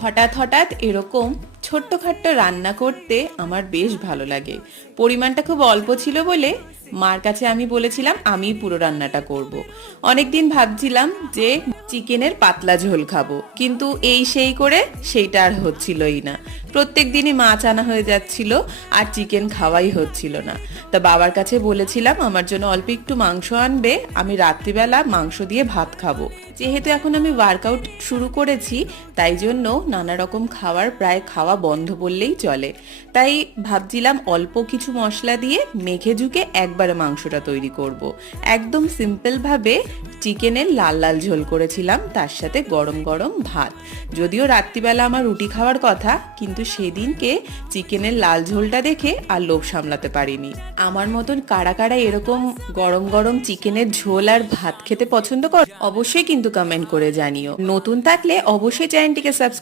হঠাৎ হঠাৎ এরকম ছোট্টখাট্ট রান্না করতে আমার বেশ ভালো লাগে। পরিমাণটা খুব অল্প ছিল বলে মার কাছে আমি বলেছিলাম আমি পুরো রান্নাটা করব। অনেকদিন ভাবছিলাম যে চিকেনের পাতলা ঝোল খাবো, কিন্তু এই সেই করে সেইটা আর হচ্ছিলই না। প্রত্যেক দিনই মাছ আনা হয়ে যাচ্ছিল আর চিকেন খাওয়াই হচ্ছিল না। তা বাবার কাছে বলেছিলাম আমার জন্য অল্প একটু মাংস আনবে, আমি রাত্রিবেলা মাংস দিয়ে ভাত খাবো। যেহেতু এখন আমি ওয়ার্কআউট শুরু করেছি, তাই জন্য নানা রকম খাবার প্রায় খাওয়া বন্ধ বললেই চলে। তাই ভাবছিলাম অল্প কিছু মশলা দিয়ে মেখে ঝুঁকে একবারে মাংসটা তৈরি করব। একদম সিম্পল ভাবে চিকেনের লাল লাল ঝোল করেছিলাম, তার সাথে গরম গরম ভাত। যদিও রাত্রিবেলা আমার রুটি খাওয়ার কথা, কিন্তু সেদিনকে চিকেনের লাল ঝোলটা দেখে আর লোভ সামলাতে পারিনি। আমার মতন কারা কারা এরকম গরম গরম চিকেনের ঝোল আর ভাত খেতে পছন্দ কর, অবশ্যই কিন্তু কমেন্ট করে জানিও। নতুন থাকলে অবশ্যই চ্যানেলটিকে সাবস্ক্রাইব